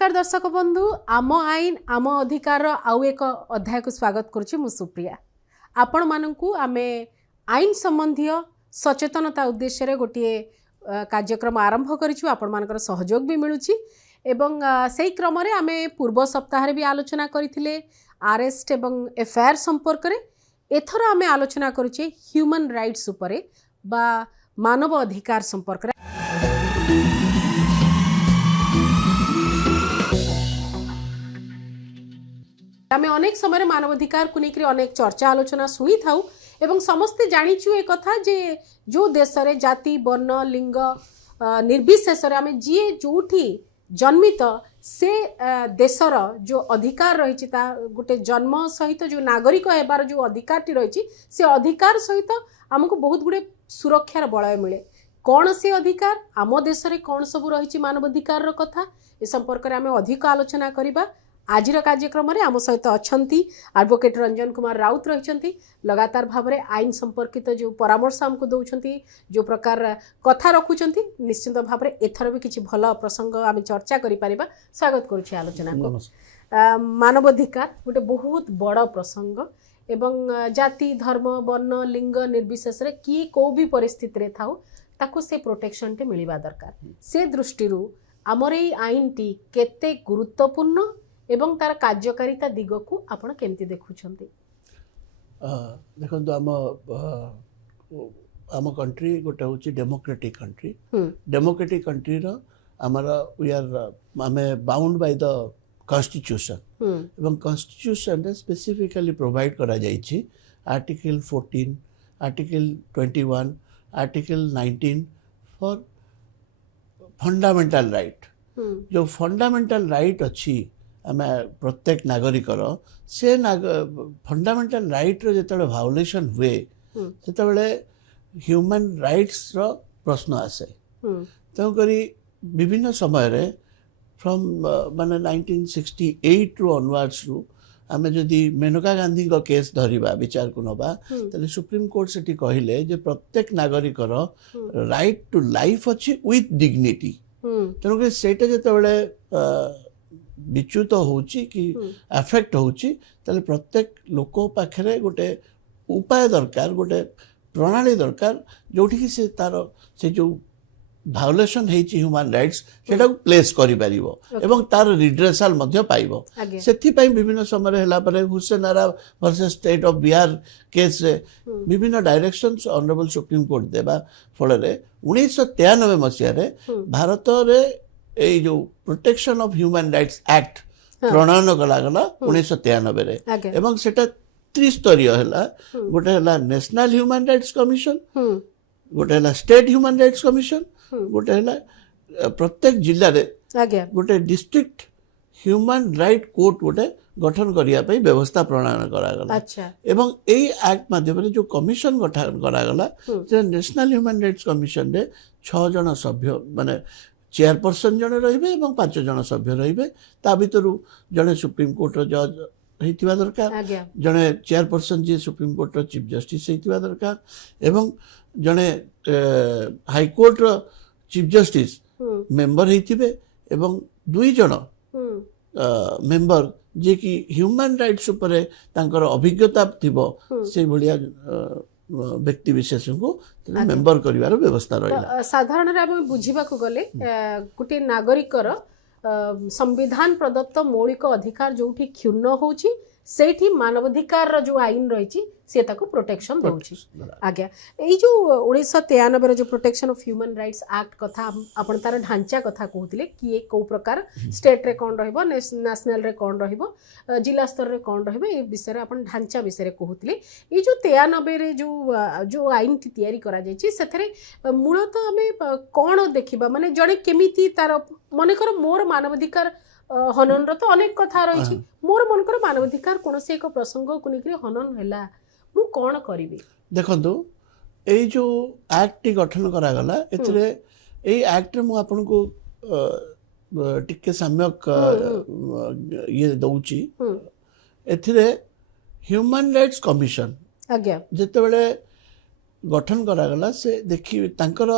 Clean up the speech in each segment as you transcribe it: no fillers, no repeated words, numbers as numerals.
नमस्कार दर्शक बंधु आम आईन आम अधिकार आउ एक अध्याय को स्वागत करुच्ची मु सुप्रिया आपण मानकु आमे आईन संबंधी सचेतनता उद्देश्य रे गोटे कार्यक्रम आरंभ करिछु आपण मानकर सहयोग भी मिलुची एवं सेही क्रम रे आमे पूर्व सप्ताह रे भी आलोचना करिथिले अरेस्ट एवं एफआईआर संपर्क रे एथर आमे आलोचना करुचे ह्यूमन राइट्स उपरे बा मानव अधिकार संपर्क रे आमे अनेक समय मानवाधिकार को लेकर अनेक चर्चा आलोचना शुणी थाउ एवं समस्ते जानिछु ए कथा जे जो देश रे जाति वर्ण लिंग निर्विशेष रे आमे जी जोठी जन्मित से देशर जो अधिकार रही गोटे जन्म सहित जो नागरिक हेबार जो अधिकार टी रही से अधिकार सहित आमको बहुत गुड़े सुरक्षार बलय मिले कौन से अधिकार आम देश रे कौन सब रही मानवाधिकार कथा ए संपर्क में आम अधिक आलोचना करबा आज कार्यक्रम में आम सहित अच्छा एडवोकेट रंजन कुमार राउत रही लगातार भाव में आईन संपर्कित जो परामर्श आमको दौरान जो प्रकार कथा रखुंट निश्चित भाव में एथर भी किसी भल प्रसंग आम चर्चा करिपरिबा स्वागत करुछी आलोचना को मानवाधिकार गोटे बहुत बड़ प्रसंग एवं जाति धर्म वर्ण लिंग निर्विशेष रे किए को भी परिस्थिति रे थाउ ताको से प्रोटेक्शन टे मिलिबा दरकार से दृष्टि आमर ये आईन टी केते गुरुत्वपूर्ण एवं तार कार्यकारिता दिग को आपण केमती देखुछंती देखो आम कंट्री गोटे हूँ डेमोक्रेटिक कंट्री डेमोक्रेटिक कंट्री आमर वी आर आम बाउंड बाय द कॉन्स्टिट्यूशन एवं कॉन्स्टिट्यूशन रे स्पेसिफिकली प्रोवाइड करा जाइछि article 14 article 21 article 19 for fundamental right जो फंडामेंटल राइट अच्छी आम प्रत्येक नागरिकर से फंडामेंटल राइट रो जेतबेले वायोलेशन हुए सेतबेले ह्यूमन राइट्स रो प्रश्न आसे तेणुकरी विभिन्न समय रे फ्रॉम माने 1968 रू ऑनवर्ड्स रू आम जदि मेनका गांधी को केस धरिबा विचार को नबा तले सुप्रीम कोर्ट सेठी कहिले जे प्रत्येक नागरिकर राइट टू लाइफ अछि विथ डिग्निटी तेणुकरी सेटा जेतबेले विच्युत होची कि अफेक्ट होची तले प्रत्येक लोक पाखरे गोटे उपाय दरकार गोटे प्रणाली दरकार जोठी कि से तार से जो वायोलेशन हेची ह्यूमन राइट्स सेटा को प्लेस करि परिबो एवं तार रिड्रेसल मध्ये पाइबो सेथि पई विभिन्न समय हेला परे Hussain Ara versus state of Bihar case रे विभिन्न डायरेक्शंस ऑनरेबल सुप्रीम कोर्ट देबा फଳରେ 1993 मसिया रे भारत रे ए जो protection of human rights act प्रणयन कला गला 1993 रे एवं सेटा त्रिस्तरीय हला गोटे हला नेशनल ह्यूमन राइट्स कमिशन गोटे हला स्टेट ह्यूमन राइट्स कमिशन गोटे हला प्रत्येक जिल्ला रे गोटे डिस्ट्रिक्ट ह्यूमन राइट कोर्ट गोटे गठन करिया पई व्यवस्था प्रणयन करा गला एवं एई एक्ट माध्यम रे जो कमिशन गठन करा गला जे नेशनल ह्यूमन राइट्स कमिशन रे 6 जन सभ्य माने चेयरपर्सन जने रहिबे एवं 5 जन सभ्य रहिबे ता भितरु जने सुप्रीम कोर्ट रो जज हेतिबा दरकार जने चेयरपर्सन जे सुप्रीम कोर्ट रो चीफ जस्टिस हेतिबा दरकार एवं जने हाई कोर्ट रो चीफ जस्टिस मेंबर हेतिबे एवं 2 जन मेंबर जे कि ह्यूमन राइट्स उपरे तांकर अभिज्ञता थिबो से भलिया व्यक्ति विशेष को मेंबर करिवार व्यवस्था रहिला साधारण रे हम बुझिबा को गले गुटे नागरिकर संविधान प्रदत्त मौलिक अधिकार जोठी क्षुण्ण होची सेठी मानवाधिकार जो आईन रही से ताको प्रोटेक्शन दउची आज्ञा एई जो 1993 रो जो protection of human rights act कथा आपण तार ढांचा कथा कहउतिले कि को प्रकार स्टेट रे कोन रहइबो नेशनल रे कोन रहइबो जिला स्तर रे कोन रहइबो ए विषय रे आपण ढांचा विषय रे कहउतिले ए जो 93 रे जो आईन टी तयारी करा जायछि सेथरे मूलतः हमें कोन देखिबा माने जणे केमिति तार मने कर मोर मानवाधिकार हनन तो अनेक कथा रही मोर मनकर मानवाधिकार कौन से एक प्रसंग को लेकर हनन हैला मु कौन करिवि देखंतु ए जो एक्ट टी गठन करा गला एतरे ए एक्ट मु आपन को टिके सम्यक ये दउची एथिरे ह्यूमन राइट्स कमिशन आज्ञा जते बेले गठन करा गला से देखि तांकर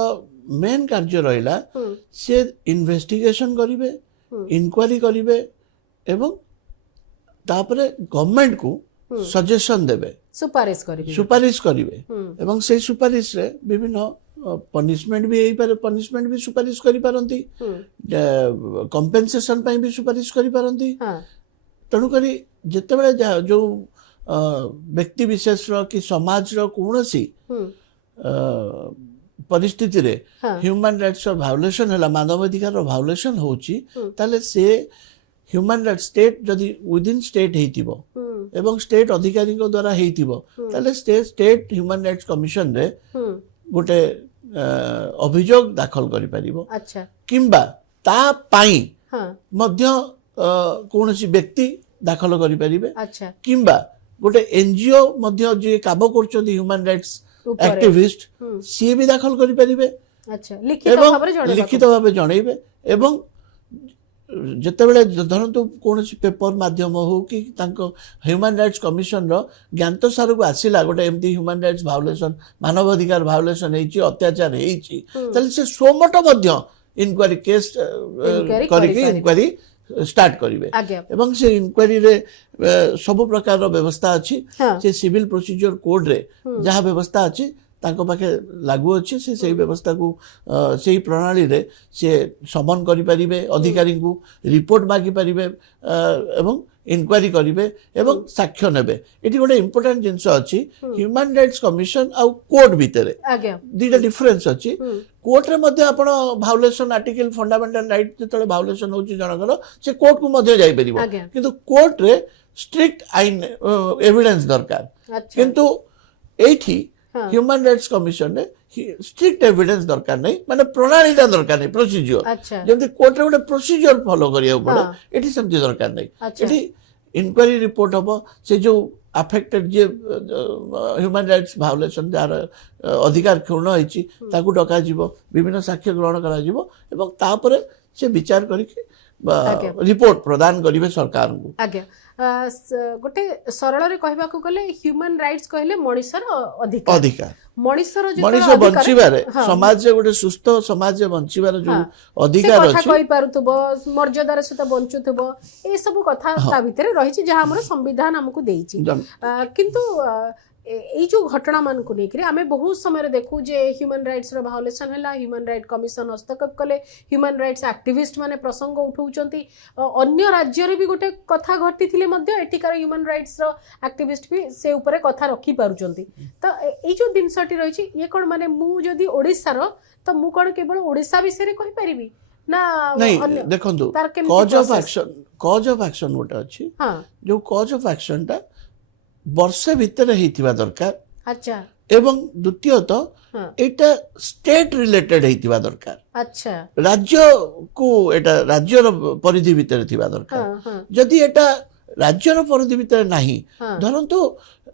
मेन कार्य रहिला से इन्वेस्टिगेशन करिवे इनक्वारी करिवे एवं तापरे गवर्नमेंट को सजेशन देबे सुपारिश करिवे एवं से सुपारिश रे विभिन्न पनिशमेंट भी एई पारे पनिशमेंट भी सुपारिश करि पारंती कंपेंसेशन पई भी सुपारिश करि पारंती तणु करी जेतेबेले जो व्यक्ति विशेष रो कि समाज रो कोनोसी परिस्थिति रे ह्यूमन राइट्स रो वायोलेशन हला मानवाधिकार रो वायोलेशन होची ताले से ह्यूमन राइट स्टेट जदि विदिन स्टेट हेतिबो एवं स्टेट अधिकारी को द्वारा हेतिबो ताले स्टेट ह्यूमन राइट्स कमिशन रे गोटे अभियोग दाखल करि परिबो अच्छा किंबा ता पाई मध्य कोनोसी व्यक्ति दाखल करि परिबे अच्छा किंबा गोटे एनजीओ मध्य जे काम करछथि ह्यूमन राइट्स एक्टिविस्ट सी भी दाखल करि परिबे अच्छा लिखित भाबे जणैबे एवं जेतेबेले धरन्तु कोनोसी पेपर माध्यम हो कि तांको ह्यूमन राइट्स कमिशन रो ज्ञात सार को आसिला गोटे एमती ह्यूमन राइट्स वायोलेशन मानवाधिकार वायोलेशन हेची अत्याचार हेची तले से सोमट मध्य इनक्वारी केस करिके इनक्वारी स्टार्ट करिवे एवं से इनक्वारी रे सब प्रकार रो व्यवस्था अछि से सिविल प्रोसीजर कोड रे जहा व्यवस्था अछि तांको पाखे लागू अछि से सही व्यवस्था को सही प्रणाली रे से समन करि परिबे अधिकारी को रिपोर्ट मागी परिबे एवं इनक्वारी करिवे एवं साक्ष्य नेबे एटी गोटे इंपोर्टेंट जिंस अछि ह्यूमन राइट्स कमिशन आ कोर्ट भितरे दीटा डिफरेंस अछि कोर्ट रे मध्ये आपण वायोलेशन आर्टिकल फंडामेंटल राइट जेतले वायोलेशन होछि जनकर से कोर्ट को मध्ये जाई परिबो किंतु कोर्ट रे स्ट्रिक्ट आइन एविडेंस दरकार किंतु एठी ह्यूमन राइट्स कमिशन ने स्ट्रिक्ट एविडेंस दरकार नहीं माने प्रणाली दरकार नहीं प्रोसीजर जमते कोर्ट रे गोटे प्रोसीजर फॉलो करिया पड़े एठी सेमती दरकार नहीं एठी इनक्वारी रिपोर्ट हबो से जो अफेक्टेड जे ह्यूमन राइट्स वायोलेशन जार अधिकार क्षुण्ण होइछि ताकू डका जीवो विभिन्न साक्ष्य ग्रहण करा जीवो एवं तापरे से विचार करिके रिपोर्ट प्रदान करिवे सरकार को आज्ञा गोटे सरल रे कहबा को गले ह्यूमन राइट्स कहले मनुष्यर अधिकार मनुष्य बंचिबारे समाज रे गोटे सुस्थ समाज रे बंचिबार जो अधिकार अछि कहि पारुतबो मर्यादा रे सता बंचुतबो ए सब कथा ता भितरे रहिछि जहा हमर संविधान हमकु देइछि किंतु এই जो घटना मान को लेकर आमे बहुत समय देखू जे ह्यूमन राइट्स रो वायोलेशन हला ह्यूमन राइट कमिशन हस्तक्षेप कले ह्यूमन राइट्स एक्टिविस्ट माने प्रसंग उठाउचंती अन्य राज्य रे भी गोटे कथा घटी थिले मध्ये एटिकार ह्यूमन राइट्स रो एक्टिविस्ट भी से ऊपर कथा रखी पारुचंती तो এই जो दिनसटी रहिछि ये कोन माने मु जदी ओडिसा रो तो मु कोन केवल ओडिसा विषय रे कहि परिबी ना नहीं देखंतु कॉज ऑफ एक्शन गोटे अछि जो कॉज ऑफ एक्शन टा वर्षे भीतर हेतिबा दरकार अच्छा एवं द्वितीयत एटा स्टेट रिलेटेड हेतिबा दरकार अच्छा राज्य को एटा राज्य रो परिधि भीतर थिबा दरकार जदि एटा राज्य रो परिधि भीतर नाही धरंतु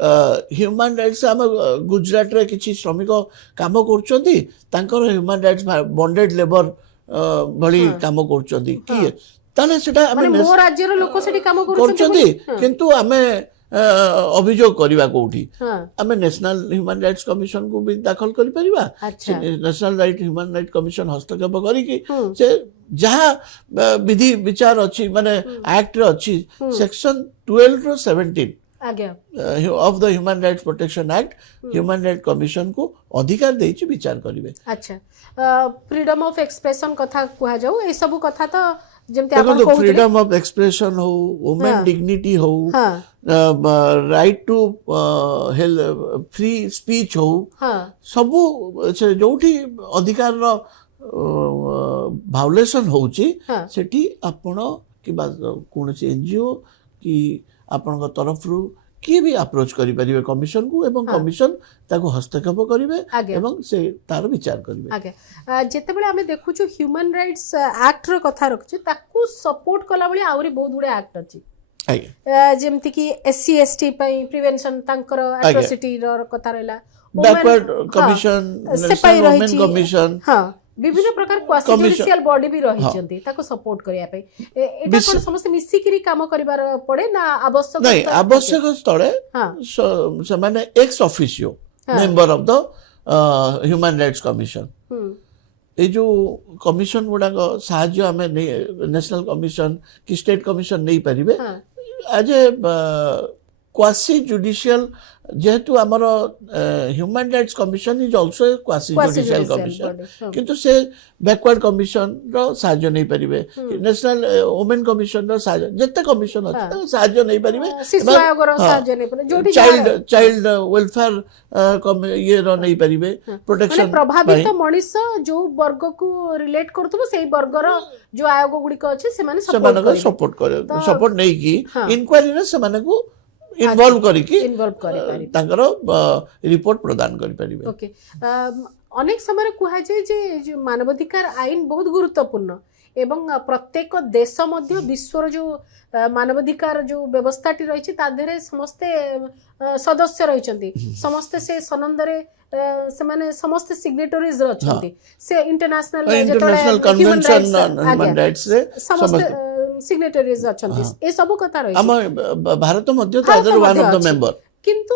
ह्यूमन राइट्स हम गुजरात रे किछि श्रमिक काम करचोंती तांकर ह्यूमन राइट्स बॉन्डेड लेबर भली काम करचोंती कि ताने सेटा माने मो राज्य रो लोक सेठी काम करचोंती किंतु हमें अभियोग करवा कोठी आमे नेशनल ह्यूमन राइट्स कमिशन को भी दाखल करि परिबा national right human right commission हस्तक्षेप करी कि से जहां विधि विचार अछि माने एक्ट रे अछि सेक्शन 12 रो 17 of the human rights protection act human right commission को अधिकार देछि विचार करिवे अच्छा फ्रीडम ऑफ एक्सप्रेशन कथा कुहा जाऊ ए सब कथा तो जेमते आपण को फ्रीडम ऑफ एक्सप्रेशन हो वुमेन डिग्निटी हो राइट टू फ्री स्पीच हो सबु जोठी अधिकार रो वायोलेशन होउची सेठी आपण कि कोनसी एनजीओ कि आपण तरफ रु किए भी अप्रोच करि परिबे कमिशन को एवं कमिशन ताको हस्तक्षेप करिवे एवं से तार विचार करिवे आगे जेते बेले हमें देखु छु ह्यूमन राइट्स एक्ट रो कथा रखछु ताकू सपोर्ट कला बळी आउरी बहुत गुडे एक्ट अछि जेमति कि एससी एसटी पई प्रिवेंशन तांकर एट्रोसिटी रो कथा रहला backward commission national women commission हां विभिन्न प्रकार क्वासी जुडिशियल बॉडी भी रही छथि ताको सपोर्ट करिया पे एटा कोन समस्त मिसी करी काम करिवार पड़े ना आवश्यक नहीं आवश्यक स्थळे से माने ex officio member of the human rights commission ये जो कमिशन गुड़ाक साहाଯ୍य आम नेशनल कमिशन कि स्टेट कमिशन नहीं पारे हाँ एज ए क्वासी जुडिशियल जेहेतु आमर human rights commission is also quasi quasi judicial judicial commission body, हाँ। किंतु से बैकवर्ड कमिशन रो साहाଯ୍य नहीं पारे नेशनल वुमेन कमिशन रो साहाଯ୍य जते कमिशन हाँ। अछि साहाଯ୍य नहीं पारे शिशु आयोगर साहाଯ୍य नहीं पारे जोठी चाइल्ड चाइल्ड वेलफेयर ये रो नहीं पारे माने प्रोटेक्शन प्रभावित मनीष जो वर्ग को रिलेट करथबो सेही वर्गर जो आयोग गुडी को अछि से माने सपोर्ट करे सपोर्ट नहीं की हाँ। इंक्वायरी रे से माने को इन्वॉल्व करिकी इन्वॉल्व करि पारि तांकर रिपोर्ट प्रदान करि परिबे ओके अनेक समय कुहा जाए जे मानवाधिकार आईन बहुत गुरुत्वपूर्ण एवं प्रत्येक देश मध्य विश्वर जो मानवाधिकार जो व्यवस्थाटी रही ताधरे समस्ते सदस्य रही समस्ते से सनंदरे से माने समस्ते सिग्नेटरीज रही से international convention on human rights रे समस्ते सिग्नेटरीज अछंती ए सब कथा रही हम भारत मध्य तादर वन ऑफ द मेंबर किंतु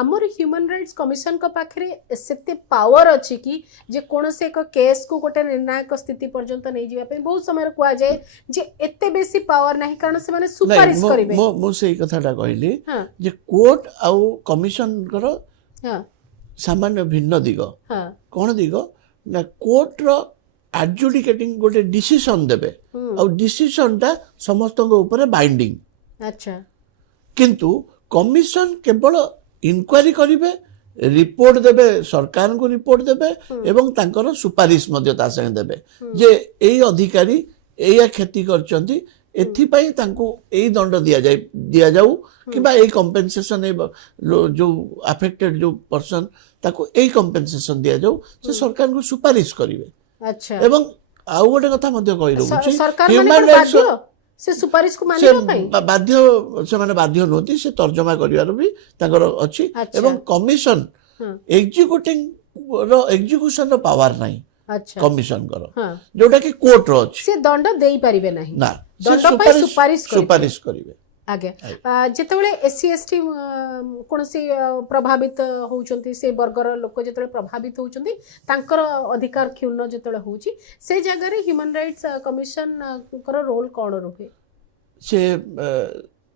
आमर ह्यूमन राइट्स कमिशन का पाखरे सेते पावर अछि कि जे कोनसे एक केस को गोटे निर्णायक स्थिति पर्यंत नै जिबा पे बहुत समय कुआ जाए जे एते बेसी पावर नाही कारण से माने सुपारिश करिवे मो सेही कथाटा कहली हां जे कोर्ट आउ कमिशन करो हां सामान्य भिन्न दिग हां कोन दिग ना कोर्ट रो एडजुडिकेटिंग गोटे डिसीजन देबे आ डिसीजन टा समस्त ऊपर बाइंडिंग अच्छा किंतु कमिशन केवल इनक्वारी करिवे रिपोर्ट देबे सरकार को रिपोर्ट देबे एवं तांकर सुपारिश मध्य ता संगे देबे जे एई अधिकारी एया क्षति करचंती एथि पई तांको एई दंड दिया जाऊ किबा एई कंपेंसेशन जो अफेक्टेड जो पर्सन ताको एई कंपेंसेशन दिया जाऊ से सरकार को सुपारिश करिवे अच्छा एवं आउ गोटे कथा मध्य कहि रहउची सरकार माने बाध्य से सुपारिश को मानिबा पई बाध्य से माने बाध्य नोती से तर्जमा करिवार भी तांकर अछि एवं कमिशन एग्जीक्यूटिंग रो एग्जीक्यूशन रो पावर नाही अच्छा कमिशन करो जोटा कि कोर्ट रो अछि से दंड देई परिबे नाही ना दंड पई सुपारिश करिवे आगे जेतेबेले एससी एसटी कोनसी प्रभावित होउचंती से वर्गर लोक जेतेबेले प्रभावित होउचंती तांकर अधिकार क्षुण्ण जेतेबेले होउची से जगह रे ह्यूमन राइट्स कमिशन कर रोल कोन रहे से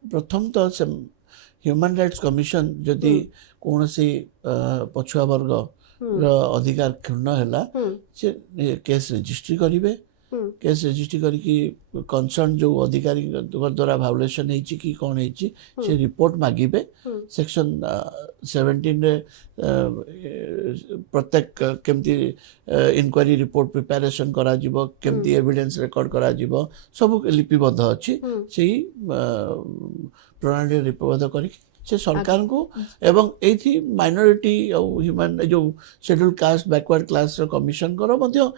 प्रथम तो से ह्यूमन राइट्स कमिशन जदि कोनसी पछुआ वर्ग अधिकार क्षुण्ण हैला से केस रजिस्ट्री करिवे केस रजिस्ट्री करके कंसर्न जो अधिकारी द्वारा भायोलेशन होइछि कि कोन होइछि से रिपोर्ट मागिबे सेक्शन 17 रे प्रत्येक केमती इंक्वायरी रिपोर्ट प्रिपरेशन करा जिवो केमती एविडेंस रिकॉर्ड करा जिवो सब लिपिबद्ध अछि सेही प्रणाली लिपिबद्ध करके से सरकार को एवं एथि माइनॉरिटी ह्यूमन जो schedule caste backward class commission करो मध्य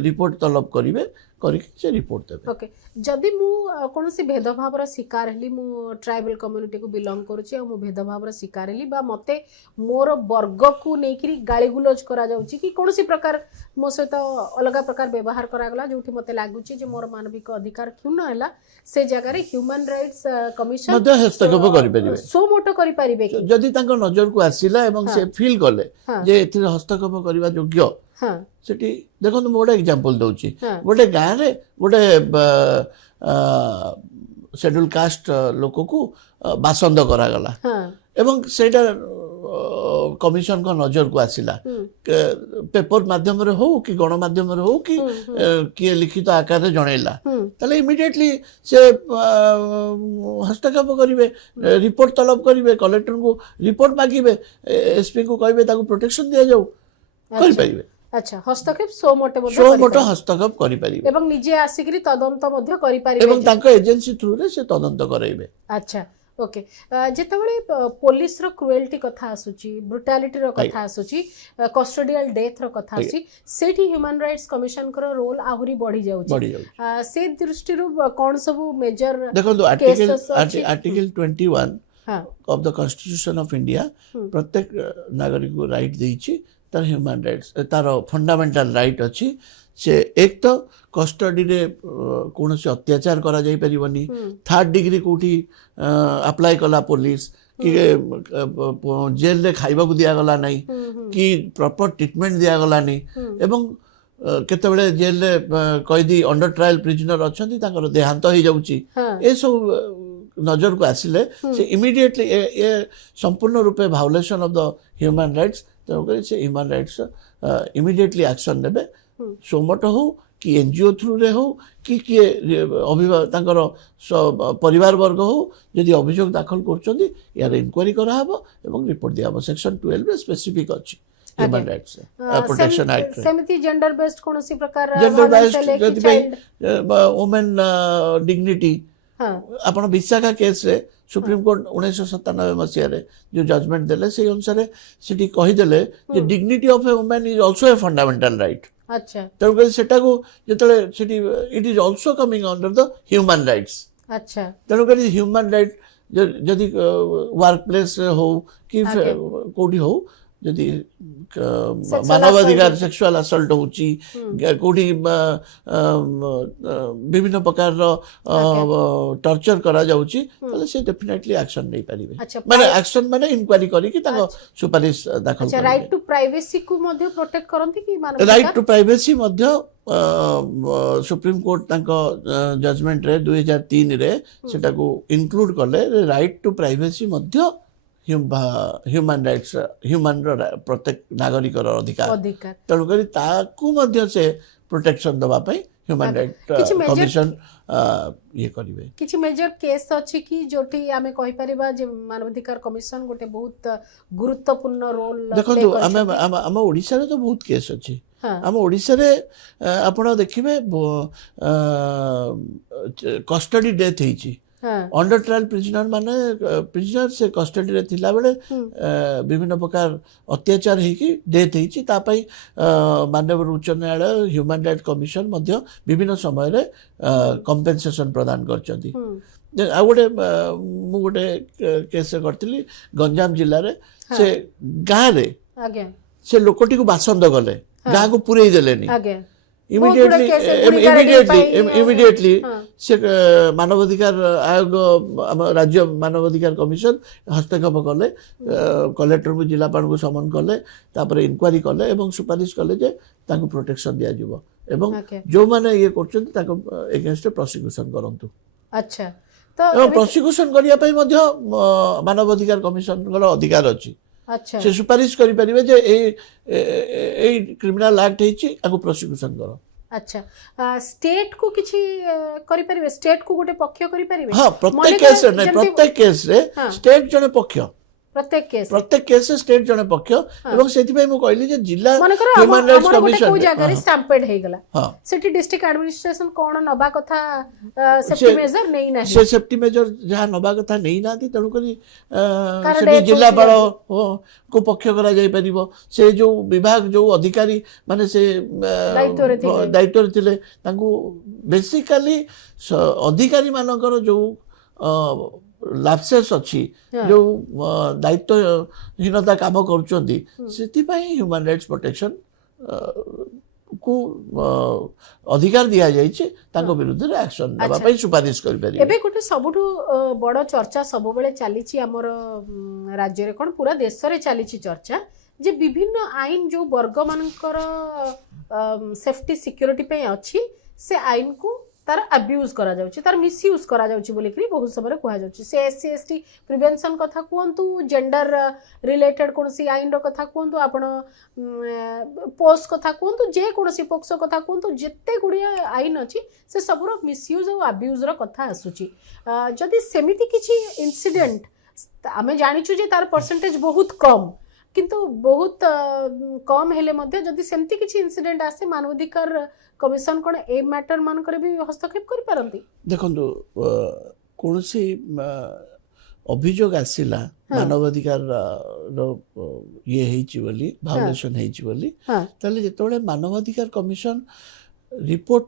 रिपोर्ट तलब करिवे करके से रिपोर्ट देबे ओके जदि मु कोनोसी भेदभाव रा शिकार हली मु ट्राइबल कम्युनिटी को बिलोंग करूची आ मु भेदभाव रा शिकार हली बा मते मोर वर्ग को नेकरी गाली गुलोज करा जाउची कि कोनोसी प्रकार मो सहित अलग प्रकार व्यवहार करा गला जोठी मते लागुची जे मोर मानविक अधिकार क्षुण्ण हैला से जगह रे ह्यूमन राइट्स कमिशन मध्य हस्तक्षेप करि परिबे सो मोटो करि परिबे कि जदि तांको नजर को आसिला एवं से फील करले जे एथि हस्तक्षेप करबा योग्य हां सेठी देखो तो मोडा एग्जांपल दउची गोटे गां रे गोटे शेड्यूल कास्ट लोक को बासंद करा गला एवं सेटा कमिशन को नजर को आसिला पेपर माध्यम रे हो कि गण माध्यम रे हो कि किए लिखित आकार रे जणैला तले इमीडिएटली से हस्तक्षेप करिवे रिपोर्ट तलब करिवे कलेक्टर को रिपोर्ट मागिवे एसपी को कहबे ताको प्रोटेक्शन दिया जाऊ करि परिवे अच्छा हस्तक्षेप सो मोटे हस्तक्षेप करि परिवे एवं निजे आसिकरी तदंत मध्य करि परिवे एवं ताको एजेंसी थ्रू रे से तदंत कराइबे अच्छा ओके जेतेबेले पुलिस रो क्रुएल्टी कथा आसुची ब्रुटालिटी रो कथा आसुची कस्टोडियल डेथ रो कथा आसी सेठी ह्यूमन राइट्स कमिशन को रोल आहुरी बढ़ी जाउची से दृष्टि रो कोन सब मेजर देखो article 21 of the constitution of India प्रत्येक नागरिक को राइट देइची तार ह्यूमन राइट्स तार फंडामेंटल राइट अछि से एक तो कस्टडी रे कौन से अत्याचार करा जाई परिबनी थर्ड डिग्री कोठी अप्लाई कला पुलिस कि जेल रे खाइबा को दिया गला नहीं कि प्रॉपर ट्रीटमेंट दिया गला नहीं एवं केतबेले जेल कैदी अंडर ट्रायल प्रिजनर अच्छा देहांत हो जाऊँगी ये सब नजर को आसिले से इमिडिएटली ये संपूर्ण रूपे भायोलेशन ऑफ द ह्यूमन राइट्स तेणुक से ह्यूमन राइट्स इमिडिएटली एक्शन नेबे सोमट हो कि एनजीओ थ्रू रे हो कि किए परिवार वर्ग हो यदि अभियोग दाखल कर यार इंक्वारी कराहब एवं रिपोर्ट दिया सेक्शन 12 रे स्पेसिफिक अछि ह्यूमन राइट्स प्रोटेक्शन एक्ट सेमिति जेंडर बेस्ड कोनोसी प्रकार जेंडर बेस्ड वुमेन डिग्निटी आपण विशाखा केस रे सुप्रीम कोर्ट 1997 मसीह जो जजमेंट देले से अनुसार सेठी कहीदेले जे dignity of a women is also a fundamental right अच्छा तेणुक सेटा को जिते it is also coming under the human rights अच्छा तेणुक ह्यूमन राइट जदि वर्क प्लेस हो कि कोठी हो जदि मानवाधिकार सेक्सुअल असल्ट होची कोठी विभिन्न प्रकार टर्चर करा जाउची तले से डेफिनेटली एक्शन नै परिबे माने एक्शन माने इंक्वायरी करी कि ताको सुपारिश दाखल अच्छा राइट टू प्राइवेसी को मध्ये प्रोटेक्ट करंती कि मानव राइट टू प्राइवेसी मध्ये सुप्रीम कोर्ट तांको जजमेंट रे 2003 रे सेटा को इंक्लूड करले राइट टू प्राइवेसी मध्ये ह्यूमन राइट्स ह्यूमन प्रत्येक नागरिक अधिकार तेणुक ताकू से प्रोटेक्शन दवाई ह्यूमन राइट कमिशन ये करिवे किछि मेजर केस अछि कि जोटी आमे कहि परिबा जे मानवाधिकार कमिशन गोटे बहुत गुरुत्वपूर्ण रोल देखो आम ओडिसा रे तो बहुत केस अछि आम ओडिसा रे आपण देखिबे कस्टडी डेथ हेछि अंडर ट्रायल प्रिजनर माने प्रिजनर से कस्टडी रे थिला बेले विभिन्न प्रकार अत्याचार हेकी डेथ हेची तापई माननीय उच्च न्यायालय ह्यूमन राइट कमिशन मध्य विभिन्न समय रे कंपेंसेशन प्रदान करचंती आ गोटे मु गोटे केस करथिली गंजाम जिल्ला रे से गाँ रे से लोकटी को बासंद गले गाँ को पुरई देलेनी इमिडिएटली से मानवाधिकार आयोग राज्य मानवाधिकार कमिशन हस्तक्षेप कले कलेक्टर को जिलापाल को समन कले तापर इंक्वारी कले एवं सुपारिश कले जे ताको प्रोटेक्शन दिया जिवो एवं जो माने ये करछन ताको अगेंस्ट प्रोसिक्यूशन करंतु अच्छा तो प्रोसिक्यूशन करिया पई मध्ये मानवाधिकार कमिशन को अधिकार अछि अच्छा से सुपारिश करि परिबे जे ए क्रिमिनल एक्ट हेछि आको प्रोसिक्यूशन करो अच्छा स्टेट को किछि करि परिबे स्टेट को गोटे पक्ष करि परिबे हां प्रत्येक केस रे स्टेट जने पक्ष प्रत्येक केस से स्टेट जने पक्ष एवं सेति पय मु कहली जे जिला ह्यूमन राइट्स कमिशन को जगह रे स्टैम्पेड हे गला सेठी डिस्ट्रिक्ट एडमिनिस्ट्रेशन कोन नबा कथा सेफ्टी मेजर नै ना से सेफ्टी मेजर जहां नबा कथा नै नाती तणु करी सेठी जिला पाल को पक्ष करा जाय परिबो से जो विभाग जो अधिकारी माने से दायित्व रे थिले तांको बेसिकली अधिकारी मानकर जो लाप्सेस अच्छी जो दायित्वहीनता काम करुचंती ह्यूमन राइट्स प्रोटेक्शन को अधिकार दिया जाइए विरुद्ध एक्शन नेबा सुपारिश करि परिबे एबे गोटे सबुठु बड़ चर्चा सब बेले चलीची हमर राज्य रे कोन पूरा देश रे चलीची चर्चा जे विभिन्न आईन जो वर्ग मानकर सेफ्टी सिक्योरिटी पे अछि से आईन को तार अब्यूज करा जाउची तार मिसयूज करा जाउची बोली कि बहुत समय कहा जाउची से एससी एसटी प्रिवेंशन कथा कहंतु जेंडर रिलेटेड कोनसी आईन रो कथा कहंतु आपण पोस्ट कथा कहंतु जे कोनसी पोक्सो कथा कहंतु जत्ते गुडिया आईन अछि से सब रो मिसयूज और अब्यूज रो कथा आसुची जदी सेमिति किछि इंसिडेंट आमे जानिछु जे तार परसेंटेज बहुत कम किंतु बहुत कम हेले मध्य जदि सेमती किछि इंसिडेंट आसे मानवाधिकार कमिशन कोन ए मैटर मान करे भी हस्तक्षेप करि पारंती देखंतु कोनसी अभियोग आसिला मानवाधिकार रो ये हेछि बोली भायोलेशन हेछि बोली तले जेतोले मानवाधिकार कमिशन रिपोर्ट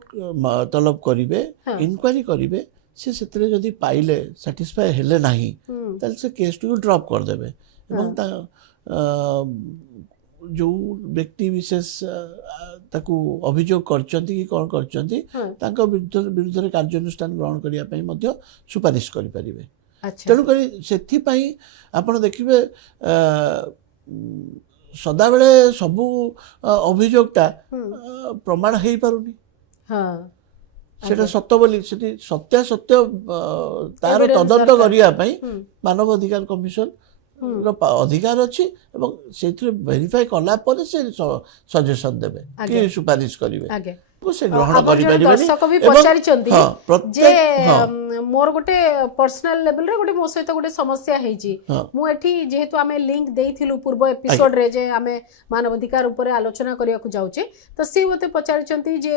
तलब करिवे इंक्वायरी करिवे से सेतरे जदि पाइले सैटिस्फाई हेले नाही तले से केस टू ड्रॉप कर देबे एवं जो व्यक्ति विशेष ताकू अभियोग करचंती कि कोन करचंती तांका विरुद्ध कार्यानुष्ठान ग्रहण करिया पई मध्ये सुपारिश करि परिबे तेणु करी सेथि पई आपण देखिबे ସଦାବେଳେ ସବୁ ଅଭିଯୋଗଟା ପ୍ରମାଣ ହେଇପାରୁନି ହଁ ସେଟା ସତ ବୋଲି ସେଠି ସତ୍ୟାସତ୍ୟ ତାର Evidence ତଦନ୍ତ ଦରକାର। କରିବା ପାଇଁ ହୁଁ। ମାନବ ଅଧିକାର କମିଶନ ର ଅଧିକାର ଅଛି ଏବଂ ସେଇଥିରେ ଭେରିଫାଇ କଲା ପରେ ସେ ସଜେସନ ଦେବେ କି ଆଜ୍ଞା। ସୁପାରିଶ କରିବେ ଆଜ୍ଞା ସେ ଗ୍ରହଣ ଆମର ଜଣେ କରିପାରିବେନି ଦର୍ଶକ ବି ଏବଂ ପଚାରିଛନ୍ତି ହଁ ଯେ ପ୍ରତ୍ୟେକ ହଁ ମୋର ଗୋଟେ ପର୍ସନାଲ ଲେଭେଲରେ ଗୋଟେ ମୋ ସହିତ ଗୋଟେ ସମସ୍ୟା ହେଇଛି ହଁ ମୁଁ ଏଠି ଯେହେତୁ ଆମେ ଲିଙ୍କ ଦେଇଥିଲୁ ପୂର୍ବ ଏପିସୋଡରେ ଯେ ଆମେ ମାନବାଧିକାର ଉପରେ ଆଲୋଚନା କରିବାକୁ ଯାଉଛେ ତ ସେ ମୋତେ ପଚାରିଛନ୍ତି ଯେ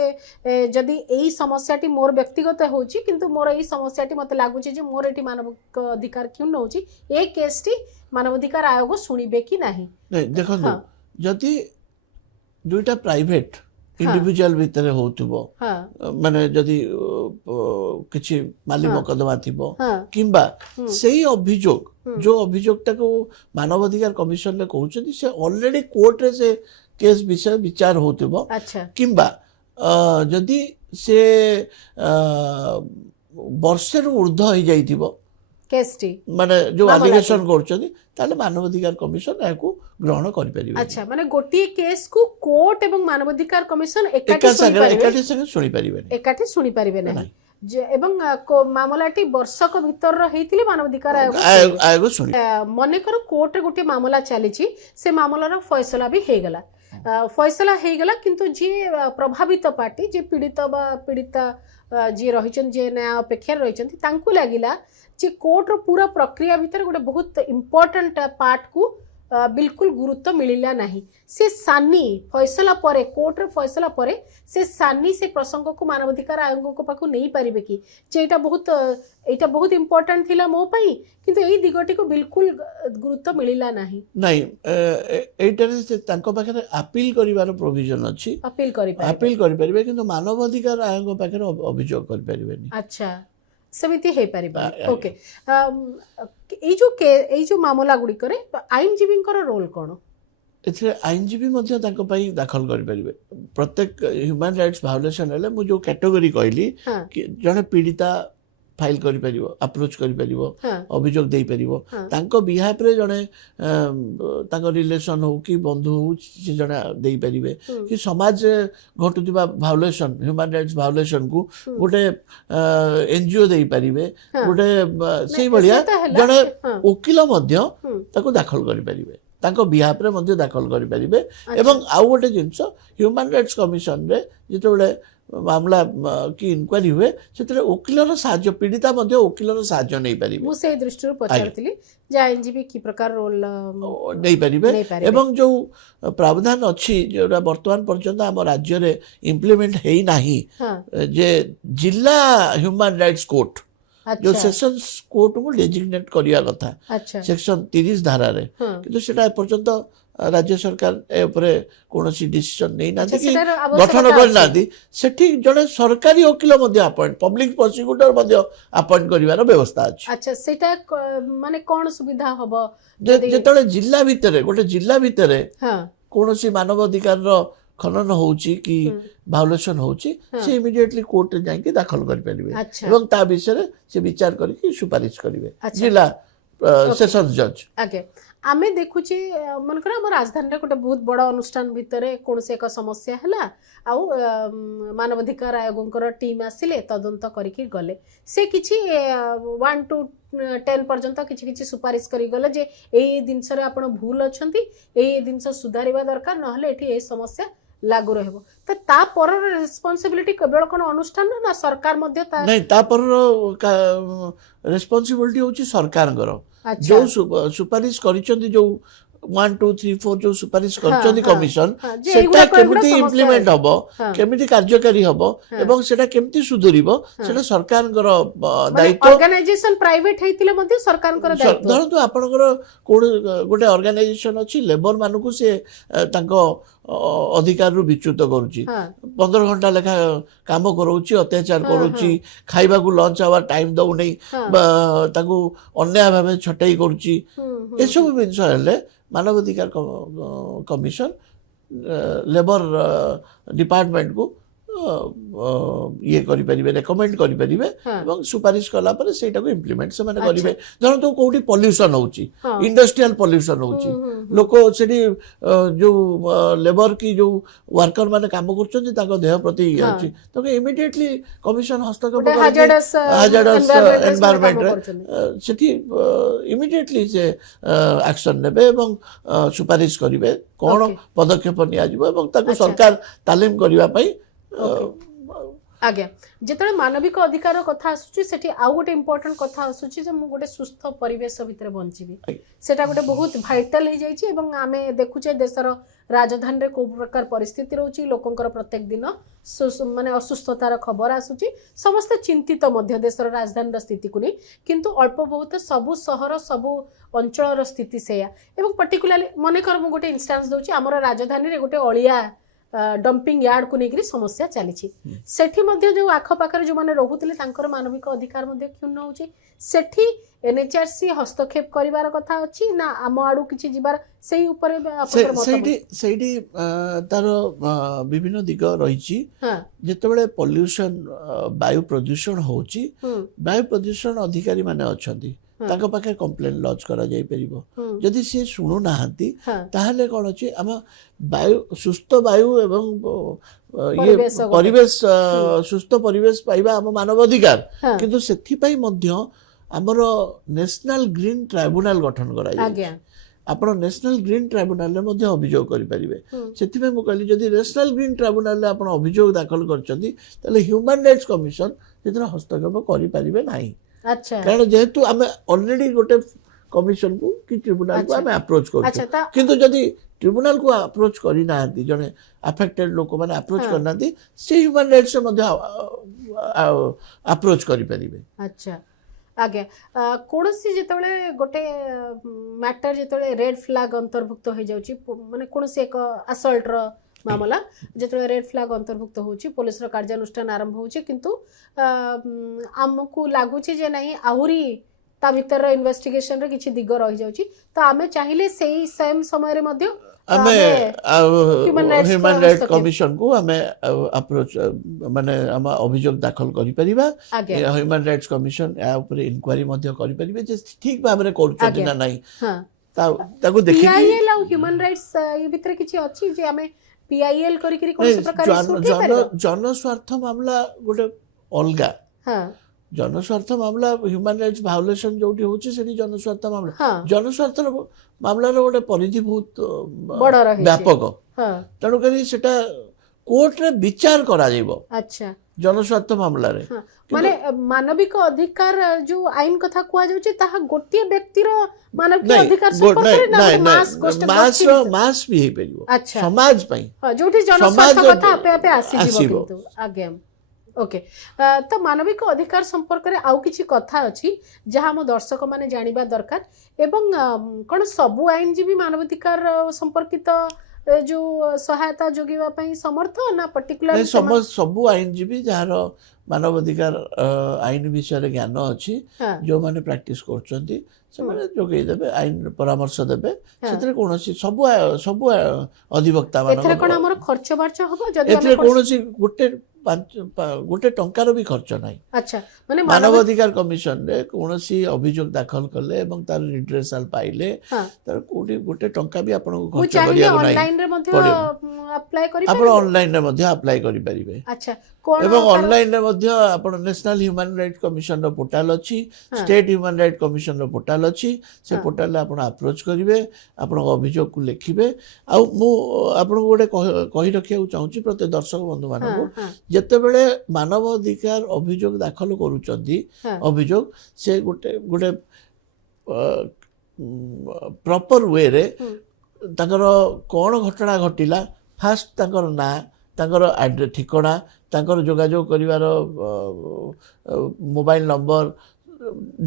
ଯଦି ଏଇ ସମସ୍ୟାଟି ମୋର ବ୍ୟକ୍ତିଗତ ହେଉଛି କିନ୍ତୁ ମୋର ଏଇ ସମସ୍ୟାଟି ମୋତେ ଲାଗୁଛି ଯେ ମୋର ଏଠି ମାନବିକ ଅଧିକାର କ୍यों ନେଉଛି ଏ କେସ୍ଟି ମାନବାଧିକାର ଆୟୋଗ ଶୁଣିବେ କି ନାହିଁ ନାଇଁ ଦେଖନ୍ତୁ ହଁ ଯଦି ଦୁଇଟା ପ୍ରାଇଭେଟ ହଁ ଇଣ୍ଡିଭିଜୁଆଲ ଭିତରେ ହଉଥିବ ହଁ ମାନେ ଯଦି କିଛି ମାଲି ହଁ ମକଦ୍ଦମା ଥିବ ହଁ କିମ୍ବା ହୁଁ ସେଇ ଅଭିଯୋଗ ହୁଁ ଯୋଉ ଅଭିଯୋଗଟାକୁ ମାନବାଧିକାର କମିଶନରେ କହୁଛନ୍ତି ସେ ଅଲରେଡି କୋର୍ଟରେ ସେ କେସ୍ ବିଷୟ ବିଚାର ହଉଥିବ ଆଚ୍ଛା କିମ୍ବା ଯଦି ସେ ବର୍ଷେରୁ ଉର୍ଦ୍ଧ୍ୱ ହେଇଯାଇଥିବ କେସ୍ଟି ମାନେ ଯୋଉ ମାମଲାଟି। ଆଲିଗେସନ କରୁଛନ୍ତି ତାହେଲେ ମାନବାଧିକାର କମିଶନ ଏହାକୁ ଗ୍ରହଣ କରିପାରିବେ ଆଚ୍ଛା ମାନେ ଗୋଟିଏ କେସ୍କୁ କୋର୍ଟ ଏବଂ ମାନବାଧିକାର କମିଶନ ଏକା ଏକାଠି ସାଙ୍ଗରେ ଶୁଣିପାରିବେ ଏକାଠି ସାଙ୍ଗେ ଶୁଣିପାରିବେନି ଏକାଠି ଶୁଣିପାରିବେ ନାହିଁ ନାହିଁ। ଏବଂ ମାମଲାଟି ବର୍ଷକ ଭିତରର ହେଇଥିଲେ ମାନବାଧିକାର ଆୟୋଗ ଶୁଣିବେ। ଆୟୋଗ ଶୁଣି ମନେକର କୋର୍ଟରେ ଗୋଟେ ମାମଲା ଚାଲିଛି ସେ ମାମଲାର ଫଇସଲା ବି ହେଇଗଲା ଫଇସଲା ହେଇଗଲା କିନ୍ତୁ ଯିଏ ପ୍ରଭାବିତ ପାର୍ଟି ଯିଏ ପୀଡ଼ିତ ବା ପୀଡ଼ିତା ଯିଏ ରହିଛନ୍ତି ଯିଏ ନ୍ୟାୟ ଅପେକ୍ଷାରେ ରହିଛନ୍ତି ତାଙ୍କୁ ଲାଗିଲା ଯେ କୋର୍ଟର ପୁରା ପ୍ରକ୍ରିୟା ଭିତରେ ଗୋଟେ ବହୁତ ଇମ୍ପୋର୍ଟାଣ୍ଟ ପାର୍ଟକୁ ବିଲକୁଲ ଗୁରୁତ୍ୱ ମିଳିଲା ନାହିଁ ସେ ସାନି ଫଇସଲା ପରେ କୋର୍ଟର ଫଇସଲା ପରେ ସେ ସାନି ସେ ପ୍ରସଙ୍ଗକୁ ମାନବାଧିକାର ଆୟୋଗଙ୍କ ପାଖକୁ ନେଇପାରିବେ କି ଯେ ଏଇଟା ବହୁତ ଇମ୍ପୋର୍ଟାଣ୍ଟ ଥିଲା ମୋ ପାଇଁ କିନ୍ତୁ ଏଇ ଦିଗଟିକୁ ବିଲକୁଲ ଗୁରୁତ୍ୱ ମିଳିଲା ନାହିଁ ନାଇଁ ଏଇଟାରେ ତାଙ୍କ ପାଖରେ ଆପିଲ କରିବାର ପ୍ରୋଭିଜନ ଅଛି ଅପିଲ କରିପାରିବେ ଆପିଲ କରିପାରିବେ କିନ୍ତୁ ମାନବାଧିକାର ଆୟୋଗ ପାଖରେ ଅଭିଯୋଗ କରିପାରିବେନି ଆଚ୍ଛା ସେମିତି ହେଇପାରିବନି ଆଜ୍ଞା। ଓକେ ଏଇ ଯୋଉ ମାମଲା ଗୁଡ଼ିକରେ ଆଇନଜୀବୀଙ୍କର ରୋଲ କ'ଣ ଏଥିରେ ଆଇନଜୀବୀ ମଧ୍ୟ ତାଙ୍କ ପାଇଁ ଦାଖଲ କରିପାରିବେ ପ୍ରତ୍ୟେକ ହ୍ୟୁମାନ ରାଇଟ୍ସ ଭାଓଲେସନ ହେଲେ ମୁଁ ଯୋଉ କ୍ୟାଟେଗୋରୀ କହିଲି ହଁ କି ଜଣେ ପୀଡ଼ିତା ଫାଇଲ କରିପାରିବ ଆପ୍ରୋଚ କରିପାରିବ ହଁ ଅଭିଯୋଗ ଦେଇପାରିବ ହଁ ତାଙ୍କ ବିହାଫରେ ଜଣେ ତାଙ୍କ ରିଲେସନ ହଉ କି ବନ୍ଧୁ ହଉ ସେ ଜଣେ ଦେଇପାରିବେ ହୁଁ କି ସମାଜରେ ଘଟୁଥିବା ଭାଓଲେସନ ହ୍ୟୁମାନ ରାଇଟ୍ସ ଭାଓଲେସନକୁ ହୁଁ ଗୋଟେ ଏନଜିଓ ଦେଇପାରିବେ ହଁ ଗୋଟେ ନାଇଁ, ସେଇଭଳିଆ ସେ ତ ହେଲା ଜଣେ ହଁ ଓକିଲ ମଧ୍ୟ ହୁଁ ତାକୁ ଦାଖଲ କରିପାରିବେ ତାଙ୍କ ବିହାଫରେ ମଧ୍ୟ ଦାଖଲ କରିପାରିବେ ଆଚ୍ଛା ଏବଂ ଆଉ ଗୋଟେ ଜିନିଷ ହ୍ୟୁମାନ ରାଇଟ୍ସ କମିଶନରେ ଯେତେବେଳେ ମାମଲା କି ଇନକ୍ୱାରି ହୁଏ ସେଥିରେ ଓକିଲର ସାହାଯ୍ୟ ପୀଡ଼ିତା ମଧ୍ୟ ଓକିଲର ସାହାଯ୍ୟ ନେଇପାରିବେ ମୁଁ ସେଇ ଦୃଷ୍ଟିରୁ ପଚାରୁଥିଲି ଯେ ଆଇନଜୀବୀ କି ପ୍ରକାର ରୋଲ ନେଇପାରିବେ ନେଇପାରିବେ ଏବଂ ଯୋଉ ପ୍ରାବଧାନ ଅଛି ଯୋଉଟା ବର୍ତ୍ତମାନ ପର୍ଯ୍ୟନ୍ତ ଆମ ରାଜ୍ୟରେ ଇମ୍ପ୍ଲିମେଣ୍ଟ ହେଇନାହିଁ ହଁ ଯେ ଜିଲ୍ଲା ହ୍ୟୁମାନ ରାଇଟ୍ସ କୋର୍ଟ ଯୋଉ ଆଚ୍ଛା ସେସନ୍ସ କୋର୍ଟକୁ ଡେଜିଗ୍ନେଟ୍ କରିବା କଥା ଆଚ୍ଛା ସେକ୍ସନ 30 ଧାରାରେ ହଁ କିନ୍ତୁ ସେଟା ଏପର୍ଯ୍ୟନ୍ତ ରାଜ୍ୟ ସରକାର ଏ ଉପରେ କୌଣସି ଡିସିସନ ନେଇନାହାନ୍ତି ଆଚ୍ଛା କି ସେଟାର ଗଠନ ଆବଶ୍ୟକତା ଅଛି କରିନାହାନ୍ତି ସେଠି ଜଣେ ସରକାରୀ ଓକିଲ ମଧ୍ୟ ଆପଏଣ୍ଟ ପବ୍ଲିକ ପ୍ରସିକ୍ୟୁଟର ମଧ୍ୟ ଆପଏଣ୍ଟ କରିବାର ବ୍ୟବସ୍ଥା ଅଛି ଆଚ୍ଛା ସେଇଟା ମାନେ କ'ଣ ସୁବିଧା ହବ ଯଦି ଯେତେବେଳେ ଜିଲ୍ଲା ଭିତରେ ହଁ କୌଣସି ମାନବ ଅଧିକାରର ଖନନ ହଉଛି କି ହୁଁ ଭାଓଲେସନ ହଉଛି ହଁ ସେ ଇମିଡିଏଟଲି କୋର୍ଟରେ ଯାଇକି ଦାଖଲ କରିପାରିବେ ଆଚ୍ଛା ଏବଂ ତା ବିଷୟରେ ସେ ବିଚାର କରିକି ସୁପାରିଶ କରିବେ ଆଚ୍ଛା ଜିଲ୍ଲା ଓକେ ସେସନ୍ସ ଜଜ୍ ଆଜ୍ଞା ଆମେ ଦେଖୁଛେ ମନେକର ଆମ ରାଜଧାନୀରେ ଗୋଟେ ବହୁତ ବଡ଼ ଅନୁଷ୍ଠାନ ଭିତରେ କୌଣସି ଏକ ସମସ୍ୟା ହେଲା ଆଉ ମାନବାଧିକାର ଆୟୋଗଙ୍କର ଟିମ୍ ଆସିଲେ ତଦନ୍ତ କରିକି ଗଲେ ସେ କିଛି 1 to 10 ପର୍ଯ୍ୟନ୍ତ କିଛି କିଛି ସୁପାରିଶ କରି ଗଲେ ଯେ ଏଇ ଜିନିଷରେ ଆପଣ ଭୁଲ ଅଛନ୍ତି ଏଇ ଜିନିଷ ସୁଧାରିବା ଦରକାର ନହେଲେ ଏଠି ଏଇ ସମସ୍ୟା ଲାଗୁ ରହିବ ତ ତା ପରର ରେସ୍ପନ୍ସିବିଲିଟି କେବଳ କ'ଣ ଅନୁଷ୍ଠାନ ନା ସରକାର ମଧ୍ୟ ତା ନାଇଁ ତାପରର ରେସ୍ପନ୍ସିବିଲିଟି ହଉଛି ସରକାରଙ୍କର ଆଚ୍ଛା ଯୋଉ ସୁପାରିଶ କରିଛନ୍ତି ଯୋଉ 1 2 3 4 ଯୋଉ ସୁପାରିଶ ହଁ କରିଛନ୍ତି ହଁ କମିଶନ ହଁ ଯେ ସେଟା ଏଇଗୁଡାକ କେମିତି ସମସ୍ୟା ଇମ୍ପ୍ଲିମେଣ୍ଟ ରହିଛି ହବ ହଁ କେମିତି କାର୍ଯ୍ୟକାରୀ ହବ ହଁ ଏବଂ ସେଟା କେମିତି ସୁଧୁରିବ ହଁ ସେଟା ସରକାରଙ୍କର ମାନେ ଦାୟିତ୍ୱ ଅର୍ଗାନାଇଜେସନ ପ୍ରାଇଭେଟ ହେଇଥିଲେ ମଧ୍ୟ ସରକାରଙ୍କର ଦାୟିତ୍ୱ ଧରନ୍ତୁ ଆପଣଙ୍କର ଗୋଟେ ଅର୍ଗାନାଇଜେସନ ଅଛି ଲେବର ମାନଙ୍କୁ ସେ ତାଙ୍କ ଅଧିକାରରୁ ବିଚ୍ୟୁତ କରୁଛି ହଁ 15 ଘଣ୍ଟା ଲେଖା କାମ କରଉଛି ଅତ୍ୟାଚାର ହଁ କରୁଛି ହଁ ଖାଇବାକୁ ଲଞ୍ଚ ଆୱାର ଟାଇମ ଦଉନି ହଁ ତାକୁ ଅନ୍ୟାୟ ଭାବେ ଛଟେଇ କରୁଛି ହୁଁ ହୁଁ ଏସବୁ ଜିନିଷ ହେଲେ ମାନବାଧିକାର କମିଶନ ଲେବର ଡିପାର୍ଟମେଣ୍ଟକୁ ଇଏ କରିପାରିବେ ରେକମେଣ୍ଡ କରିପାରିବେ ହଁ ଏବଂ ସୁପାରିଶ କଲା ପରେ ସେଇଟାକୁ ଇମ୍ପ୍ଲିମେଣ୍ଟ ସେମାନେ ଆଚ୍ଛା। କରିବେ। ଧରନ୍ତୁ କୋଉଠି ପଲ୍ୟୁସନ ହଉଛି, ହଁ ଇଣ୍ଡଷ୍ଟ୍ରିଆଲ ପଲ୍ୟୁସନ ହଉଛି, ଲୋକ ସେଠି ଯୋଉ ଲେବର କି ଯୋଉ ୱାର୍କର ମାନେ କାମ କରୁଛନ୍ତି ତାଙ୍କ ଦେହ ପ୍ରତି ଇଏ ହଁ। ଅଛି, ତାକୁ ଇମିଡିଏଟଲି କମିଶନ ହସ୍ତକ୍ଷେପ ଗୋଟେ କରିକି ହାଜାର୍ଡସ୍ ହାଜାର୍ଡସ୍ ଏନଭାୟରନମେଣ୍ଟରେ ଏନଭାୟରମେଣ୍ଟରେ କରୁଛନ୍ତି। ସେଠି ଇମିଡିଏଟଲି ସେ ଆକ୍ସନ ନେବେ ଏବଂ ସୁପାରିଶ କରିବେ କ'ଣ ଓକେ ପଦକ୍ଷେପ ନିଆଯିବ ଏବଂ ତାକୁ ଆଚ୍ଛା ସରକାର ତାଲିମ କରିବା ପାଇଁ ଓକେ ଆଜ୍ଞା ଯେତେବେଳେ ମାନବିକ ଅଧିକାର କଥା ଆସୁଛି ସେଠି ଆଉ ଗୋଟେ ଇମ୍पोର୍ଟାଣ୍ଟ କଥା ଆସୁଛି ଯେ ମୁଁ ଗୋଟେ ସୁସ୍ଥ ପରିବେଶ ଭିତରେ ବଞ୍ଚିବି ସେଟା ଗୋଟେ ବହୁତ ଭାଇଟାଲ ହେଇଯାଇଛି ଏବଂ ଆମେ ଦେଖୁଛେ ଦେଶର ରାଜଧାନୀରେ କୋଉ ପ୍ରକାର ପରିସ୍ଥିତି ରହୁଛି ଲୋକଙ୍କର ପ୍ରତ୍ୟେକ ଦିନ ମାନେ ଅସୁସ୍ଥତାର ଖବର ଆସୁଛି ସମସ୍ତେ ଚିନ୍ତିତ ମଧ୍ୟ ଦେଶର ରାଜଧାନୀର ସ୍ଥିତିକୁ ନେଇ କିନ୍ତୁ ଅଳ୍ପ ବହୁତ ସବୁ ସହର ସବୁ ଅଞ୍ଚଳର ସ୍ଥିତି ସେଇଆ ଏବଂ ପର୍ଟିକୁଲାରଲି ମନେକର ମୁଁ ଗୋଟେ ଇନଷ୍ଟାନ୍ସ ଦଉଛି ଆମର ରାଜଧାନୀରେ ଗୋଟେ ଅଳିଆ ଡମ୍ପିଂ ୟାର୍ଡକୁ ନେଇକରି ସମସ୍ୟା ଚାଲିଛି ସେଠି ମଧ୍ୟ ଯୋଉ ଆଖପାଖରେ ଯୋଉମାନେ ରହୁଥିଲେ ତାଙ୍କର ମାନବିକ ଅଧିକାର ମଧ୍ୟ କ୍ଷୁଣ୍ଣ ହଉଛି ସେଠି ଏନଏଚଆରସି ହସ୍ତକ୍ଷେପ କରିବାର କଥା ଅଛି ନା ଆମ ଆଡୁ କିଛି ଯିବାର ସେଇ ଉପରେ ଆପଣଙ୍କର ମତାମତ? ସେଇଠି ତାର ବିଭିନ୍ନ ଦିଗ ରହିଛି। ହଁ ଯେତେବେଳେ ପଲ୍ୟୁସନ ବାୟୁ ପ୍ରଦୂଷଣ ହଉଛି, ହୁଁ ବାୟୁ ପ୍ରଦୂଷଣ ଅଧିକାରୀ ମାନେ ଅଛନ୍ତି, ହଁ ତାଙ୍କ ପାଖରେ କମ୍ପ୍ଲେନ ଲଜ୍ କରାଯାଇପାରିବ। ହୁଁ ଯଦି ସିଏ ଶୁଣୁନାହାନ୍ତି ହଁ ତାହେଲେ କ'ଣ ଅଛି, ଆମ ବାୟୁ ସୁସ୍ଥ ବାୟୁ ଏବଂ ଇଏ ପରିବେଶ ଗୋଟେ ପରିବେଶ ହୁଁ ସୁସ୍ଥ ପରିବେଶ ପାଇବା ଆମ ମାନବ ଅଧିକାର, ହଁ କିନ୍ତୁ ସେଥିପାଇଁ ମଧ୍ୟ ଆମର ନ୍ୟାସନାଲ ଗ୍ରୀନ୍ ଟ୍ରାଇବୁନାଲ ଗଠନ କରାଯାଇଛି। ଆଜ୍ଞା ଆପଣ ନ୍ୟାସନାଲ ଗ୍ରୀନ୍ ଟ୍ରାଇବୁନାଲରେ ମଧ୍ୟ ଅଭିଯୋଗ କରିପାରିବେ। ହୁଁ ସେଥିପାଇଁ ମୁଁ କହିଲି ଯଦି ନ୍ୟାସନାଲ ଗ୍ରୀନ୍ ଟ୍ରାଇବୁନାଲରେ ଆପଣ ଅଭିଯୋଗ ଦାଖଲ କରିଛନ୍ତି ତାହେଲେ ହ୍ୟୁମାନ ରାଇଟ୍ସ କମିଶନ ସେଥିରେ ହସ୍ତକ୍ଷେପ କରିପାରିବେ ନାହିଁ। ଆଚ୍ଛା କାରଣ ଯେହେତୁ ଆମେ ଅଲରେଡି ଗୋଟେ କମିଶନକୁ କି ଟ୍ରିବ୍ୟୁନାଲକୁ ଆଚ୍ଛା ଆମେ ଆପ୍ରୋଚ୍ କରୁଛୁ, ଆଚ୍ଛା ତା କିନ୍ତୁ ଯଦି ଟ୍ରିବ୍ୟୁନାଲକୁ ଆପ୍ରୋଚ୍ କରିନାହାନ୍ତି, ଜଣେ ଆଫେକ୍ଟେଡ୍ ଲୋକମାନେ ଆପ୍ରୋଚ୍ ହଁ କରିନାହାନ୍ତି, ସେ ହ୍ୟୁମାନ ରାଇଟ୍ସରେ ମଧ୍ୟ ଆପ୍ରୋଚ୍ କରିପାରିବେ। ଆଚ୍ଛା ଆଜ୍ଞା କୌଣସି ଯେତେବେଳେ ଗୋଟେ ମ୍ୟାଟର ଯେତେବେଳେ ରେଡ୍ ଫ୍ଲାଗ ଅନ୍ତର୍ଭୁକ୍ତ ହେଇଯାଉଛି ମାନେ କୌଣସି ଏକ ଆସଲ୍ଟର ମାମଲା ଯେତେବେଳେ ରେଡ୍ ଫ୍ଲାଗ ଅନ୍ତର୍ଭୁକ୍ତ ହେଉଛି ପୋଲିସର କାର୍ଯ୍ୟାନୁଷ୍ଠାନ ଆରମ୍ଭ ହେଉଛି କିନ୍ତୁ ଆମକୁ ଲାଗୁଛି ଯେ ନାହିଁ ଆହୁରି ତା ଭିତର ଇନଭେଷ୍ଟିଗେସନରେ କିଛି ଦିଗ ରହିଯାଉଛି ତ ଆମେ ଚାହିଁଲେ ସେଇ ସେମ୍ ସମୟରେ ମଧ୍ୟ ଆମେ ହ୍ୟୁମାନ ରାଇଟ୍ସ ହସ୍ତକ୍ଷେପ କମିଶନକୁ ଆମେ ଆପ୍ରୋଚ୍ ମାନେ ଆମ ଅଭିଯୋଗ ଦାଖଲ କରିପାରିବା। ଆଜ୍ଞା ହ୍ୟୁମାନ ରାଇଟ୍ସ କମିଶନ ଏହା ଉପରେ ଇନକ୍ୱାରି ମଧ୍ୟ କରିପାରିବେ ଯେ ଠିକ ଭାବରେ କରୁଛନ୍ତି ଆଜ୍ଞା ନା ନାହିଁ, ହଁ ତାକୁ ଦେଖିକି ପିଆଇଏଲ ଆଉ ହ୍ୟୁମାନ ରାଇଟ୍ସ ଏ ଭିତରେ କିଛି ଅଛି ଯେ ଆମେ ପିଆଇଏଲ କରିକିରି କୌଣସି ପ୍ରକାର ଇସ୍ୟୁ ଉଠେଇ ପାରିବା? ଜନସ୍ୱାର୍ଥ ମାମଲା ଗୋଟେ ଅଲଗା। ହଁ ଜନସ୍ୱାର୍ଥ ମାମଲା ହ୍ୟୁମାନ ରାଇଟ୍ସ ଭାଓଲେସନ ଯୋଉଠି ହଉଛି ସେଠି ଜନସ୍ୱାର୍ଥ ମାମଲା। ହଁ ଜନସ୍ୱାର୍ଥର ମାମଲାର ଗୋଟେ ପରିଧି ବହୁତ ବଡ ରହିଛି ବ୍ୟାପକ, ହଁ ତେଣୁକରି ସେଟା କୋର୍ଟରେ ବିଚାର କରାଯିବ ଆଚ୍ଛା ଜନସ୍ୱାର୍ଥ ମାମଲାରେ। ହଁ ମାନେ ମାନବିକ ଅଧିକାର ଯୋଉ ଆଇନ କଥା କୁହାଯାଉଛି ତାହା ଗୋଟିଏ ବ୍ୟକ୍ତିର ମାନବିକ ନାଇଁ ଅଧିକାର ସମ୍ପର୍କରେ ନା ନାଇଁ ଗୋଟେ ନାଇଁ ଗୋଷ୍ଠୀ ମାସ୍ ବି ହେଇପାରିବ ଆଚ୍ଛା ସମାଜ ପାଇଁ। ହଁ ଯୋଉଠି ଜନସ୍ୱାର୍ଥ ସମାଜ କଥା ଆପେ ଆପେ ଆସିଯିବ ଆସିବ। କିନ୍ତୁ ଆଜ୍ଞା ଓକେ ତ ମାନବିକ ଅଧିକାର ସମ୍ପର୍କରେ ଆଉ କିଛି କଥା ଅଛି ଯାହା ଆମ ଦର୍ଶକମାନେ ଜାଣିବା ଦରକାର ଏବଂ କ'ଣ ସବୁ ଆଇନଜୀବୀ ମାନବାଧିକାର ସମ୍ପର୍କିତ ଯୋଉ ସହାୟତା ଯୋଗାଇବା ପାଇଁ ସମର୍ଥ ନା ପର୍ଟିକୁଲାର ସବୁ ଆଇନଜୀବୀ ଯାହାର ମାନବାଧିକାର ଆଇନ ବିଷୟରେ ଜ୍ଞାନ ଅଛି, ଯୋଉମାନେ ପ୍ରାକ୍ଟିସ କରୁଛନ୍ତି ସେମାନେ ଯୋଗେଇ ଦେବେ, ଆଇନ ପରାମର୍ଶ ଦେବେ। ସେଥିରେ କୌଣସି ସବୁ ଅଧିବକ୍ତା ଏଥିରେ କ'ଣ ଆମର ମାନଙ୍କ ଖର୍ଚ୍ଚ ବାର୍ଚ୍ଚ ହବ ଯଦି ଏଥିରେ କୌଣସି ଗୋଟେ ଟଙ୍କାର ବି ଖର୍ଚ୍ଚ ନାହିଁ। ଆଚ୍ଛା ମାନେ ମାନବାଧିକାର କମିଶନରେ କୌଣସି ଅଭିଯୋଗ ଦାଖଲ କଲେ ଏବଂ ତାର ରିଡ୍ରେସାଲ ପାଇଲେ ତାର କୋଉଠି ଗୋଟେ ଟଙ୍କା ବି ଆପଣଙ୍କୁ ଖର୍ଚ୍ଚ କରିବାକୁ ନାହିଁ, ଅନଲାଇନରେ ମଧ୍ୟ ଆପ୍ଲାଏ ଆପଣ କରିପାରିବେ? ଅନଲାଇନରେ ମଧ୍ୟ ଆପ୍ଲାଏ କରିପାରିବେ। ଆଚ୍ଛା କ'ଣ ଏବଂ ଅନଲାଇନରେ ମଧ୍ୟ ଆପଣ ନ୍ୟାସନାଲ ହ୍ୟୁମାନ ରାଇଟ୍ କମିଶନର ପୋର୍ଟାଲ ଅଛି, ଷ୍ଟେଟ୍ ହ୍ୟୁମାନ ରାଇଟ୍ କମିଶନର ପୋର୍ଟାଲ ଅଛି, ସେ ପୋର୍ଟାଲରେ ଆପଣ ଆପ୍ରୋଚ୍ କରିବେ, ଆପଣଙ୍କ ଅଭିଯୋଗକୁ ଲେଖିବେ। ଆଉ ମୁଁ ଆପଣଙ୍କୁ ଗୋଟେ କହି ରଖିବାକୁ ଚାହୁଁଛି ପ୍ରତ୍ୟେକ ଦର୍ଶକ ବନ୍ଧୁମାନଙ୍କୁ, ଯେତେବେଳେ ମାନବ ଅଧିକାର ଅଭିଯୋଗ ଦାଖଲ କରୁଛନ୍ତି ଅଭିଯୋଗ ସେ ଗୋଟେ ପ୍ରପର ୱେରେ ତାଙ୍କର କ'ଣ ଘଟଣା ଘଟିଲା, ଫାଷ୍ଟ ତାଙ୍କର ନାଁ, ତାଙ୍କର ଠିକଣା, ତାଙ୍କର ଯୋଗାଯୋଗ କରିବାର ମୋବାଇଲ ନମ୍ବର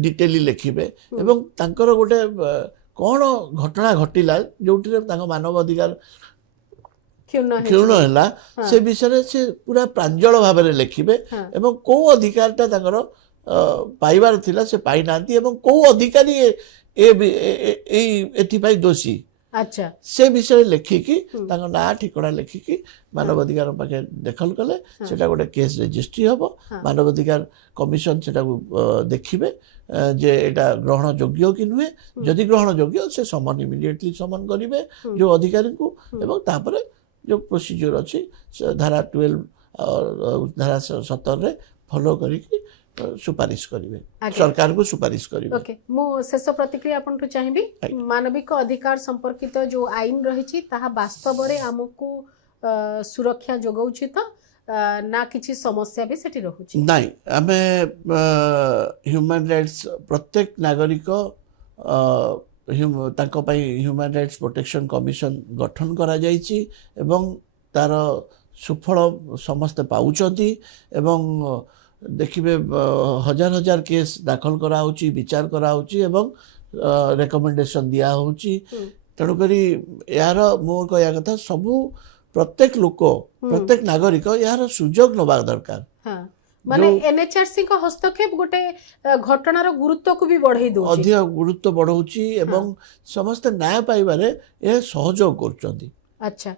ଡିଟେଲି ଲେଖିବେ ଏବଂ ତାଙ୍କର ଗୋଟେ କ'ଣ ଘଟଣା ଘଟିଲା ଯୋଉଥିରେ ତାଙ୍କ ମାନବ ଅଧିକାର କ୍ଷୁଣ୍ଣ ହେଲା ସେ ବିଷୟରେ ସେ ପୁରା ପ୍ରାଞ୍ଜଳ ଭାବରେ ଲେଖିବେ ଏବଂ କୋଉ ଅଧିକାରଟା ତାଙ୍କର ପାଇବାର ଥିଲା ସେ ପାଇନାହାନ୍ତି ଏବଂ କୋଉ ଅଧିକାରୀ ଏଥିପାଇଁ ଦୋଷୀ अच्छा से विषय लेखिकी ना ठिकଣା लेखिकी मानवाधिकार पाखे देखल कले सेटा गोटे केस रेजिस्ट्री हम मानवाधिकार कमिशन से देखिए जे एटा ग्रहण योग्य कि नुहे जदि ग्रहण योग्य से समन इमिडिएटली समन करेंगे जो अधिकारी को एवं तापर जो प्रोसीजर अच्छी धारा 12 और धारा 17 रे फॉलो करिकी सुपारिश करेंगे सरकार को सुपारिश करेंगे ओके मो शेष प्रतिक्रिया आपन तो चाहिबी मानविक अधिकार संपर्कित जो आईन रही ताहा वास्तव रे हमकु सुरक्षा जोगाउछि त ना किछि समस्या भी सेठी रहुछि नहीं आमे ह्यूमन राइट्स प्रत्येक नागरिक तांको पई ह्यूमन राइट्स प्रोटेक्शन कमिशन गठन करा जायछि एवं तार सुफल समस्त पाउचंती एवं देखिए हजार हजार केस दाखल करा होची विचार करा होची एवं रेकमेंडेशन दिया होची तेणुक यार मोर कहया कथा सबू प्रत्येक लोक प्रत्येक नागरिक यार सुजोग नबा दरकार हाँ माने एनएचआरसी को हस्तक्षेप गोटे घटनार गुरुत्व को भी बढ़ाई दो अधिक गुरुत्व बढ़ाउची एवं समस्त न्याय पाइबारे ए सहयोग करचंती अच्छा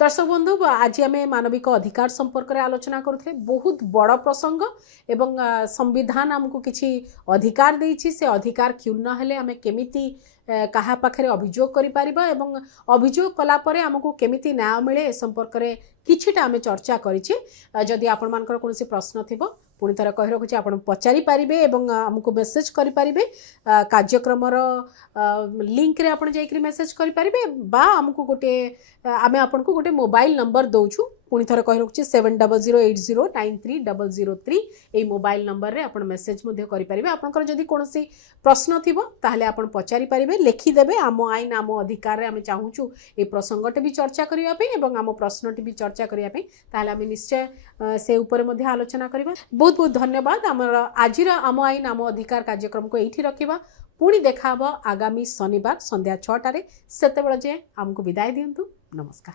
दर्शक बंधु आज आम मानविक अधिकार संपर्क में आलोचना करुथे बहुत बड़ प्रसंग एवं संविधान आमको किसी अधिकार देइछि से अधिकार क्षुण्ण हेले आम केमिति कहा पाखरे अभियोग करि परिबा एवं अभियोग कला परे हमको केमिति न्याय मिले ए संपर्क में किछिटा आम चर्चा करिछि जदि आपण मानकर कोनोसी प्रश्न थिबो पुणी थर कहि रखुछि आपण पचारि पारिबे एवं हमको मेसेज करि परिबे कार्यक्रमर लिंक रे आपण जाइकरी मेसेज करि परिबे बा हमको गोटे आमे आपण को गोटे मोबाइल नंबर दउछु पुणी थर कहि रखुछि 7008093003 एई मोबाइल नंबर रे आपण मेसेज मध्ये करि परिबे आपनकर जदि कोनोसी प्रश्न थिबो ताहले आपण पचारि परिबे लिखि देबे आम आईन आम अधिकार रे आमे चाहूछु ए प्रसंगटे भी चर्चा करिया पे एवं आम प्रश्नटी भी चर्चा करिया पे ताहले आमे निश्चय से ऊपर मध्ये आलोचना करिबा बहुत बहुत धन्यवाद आमर आजिर आम आईन आम अधिकार कार्यक्रम को एठी रखिबा पुणी देखा आगामी शनिवार संध्या 6 टारे सेतेबेले जे हमको विदाय दियंतु नमस्कार।